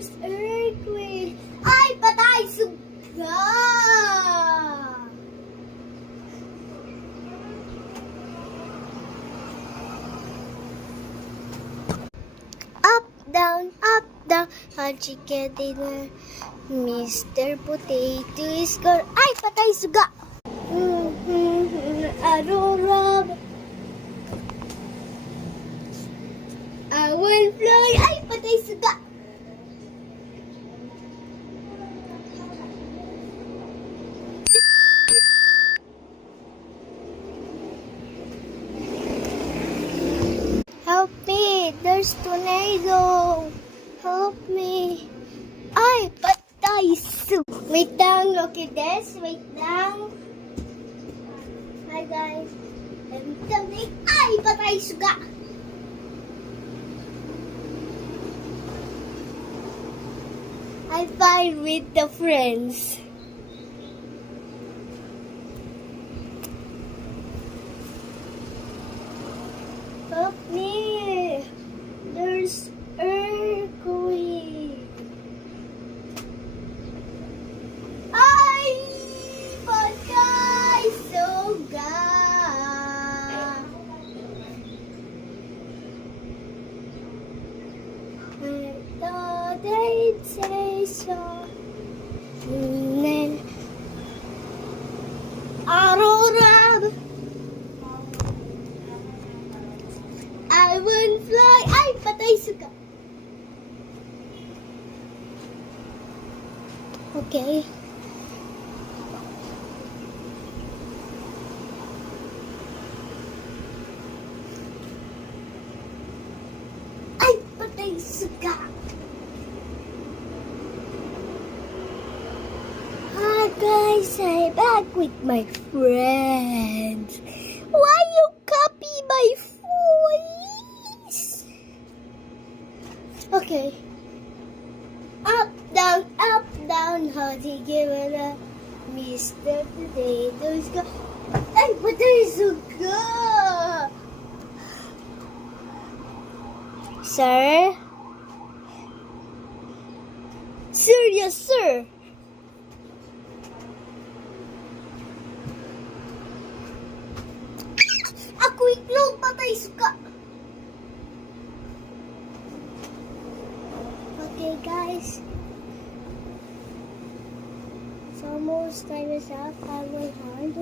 There's earthquake. Ay, patay! Suga! Up, down, how'd you get dinner? Mr. Potato is gone. Ay, patay! Suga! Aurora. I will fly. Ay, patay! Suga! Help me! There's tornado! Help me! Ay, patay! Wait lang, look at this. Wait lang. Hi guys. I'm coming. Ay, patay! Suga! I fight with the friends. Help me! There's earthquake. Ay! Patay! Suga! I thought they'd say so. And then Aurora! I won't fly. Ay, patay! Suga! Okay. Ay, patay! Suga! Hi guys, I'm back with my friends. Why you copy my voice? Okay. Up, down, how do you give it up? Mr. Potatoes go. Ay, potatoes go! Sir? Sir, yes, sir. Ako itlog, patay suka. Okay, guys. It's almost time is up. I will hard.